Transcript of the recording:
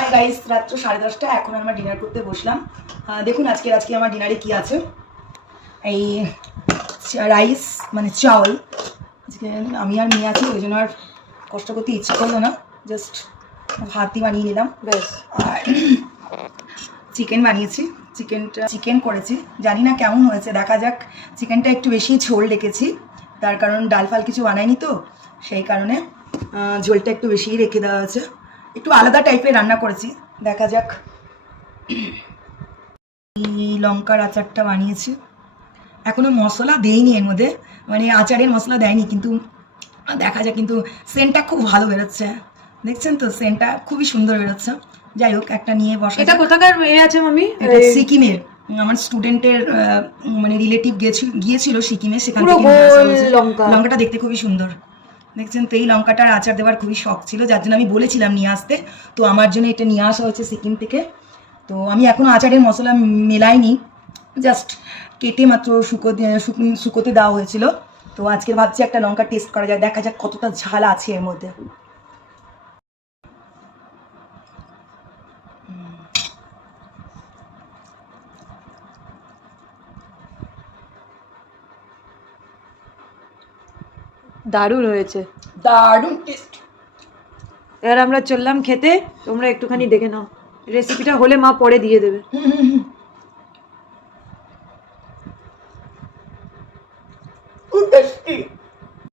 Hi guys, রাত্র 10:30 এখন আমরা ডিনার করতে বসলাম। দেখুন আজকে আমার ডিনারে কি আছে। এই রাইস মানে চাউল, আজকে আমি আর মেয়ে আছি, ওই জন্য আর কষ্ট করতে ইচ্ছে করলো না, জাস্ট ভাতই বানিয়ে নিলাম ব্যাস। আর চিকেন বানিয়েছি, চিকেন করেছি, জানি না কেমন হয়েছে, দেখা যাক। চিকেনটা একটু বেশি ঝোল রেখেছি, তার কারণ ডাল ফাল কিছু বানাইনি তো, সেই কারণে ঝোলটা একটু বেশিই রেখে দেওয়া হয়েছে। একটু আলাদা টাইপের রান্না করেছি, দেখা যাক। এই লঙ্কার আচারটা বানিয়েছি, এখনো মশলা দেয়নি এর মধ্যে, মানে আচারের মশলা দেয়নি, কিন্তু দেখা যাক। কিন্তু সেন্টটা খুব ভালো বেরোচ্ছে, দেখছেন তো, সেন্টটা খুবই সুন্দর বেরোচ্ছে। যাই হোক, একটা নিয়ে বসা। এটা কোথাকার আছে মামি? এটা সিকিমের, আমার স্টুডেন্টের মানে রিলেটিভ গিয়েছিল সিকিমে, সেখান থেকে লঙ্কাটা দেখতে খুবই সুন্দর, দেখছেন তো। এই লঙ্কাটার আচার দেওয়ার খুবই শখ ছিল, যার জন্য আমি বলেছিলাম নিয়ে আসতে, তো আমার জন্য এটা নিয়ে আসা হয়েছে সিকিম থেকে। তো আমি এখনো আচারের মশলা মেলাইনি, জাস্ট কেটে মাত্র শুকোতে দেওয়া হয়েছিল। তো আজকে ভাবছি একটা লঙ্কা টেস্ট করা যায়, দেখা যাক কতটা ঝাল আছে এর মধ্যে। দারুণ হয়েছে, দারুণ টেস্ট। এবার আমরা চললাম খেতে, তোমরা একটুখানি দেখে নাও। রেসিপিটা হলে মা পরে দিয়ে দেবে।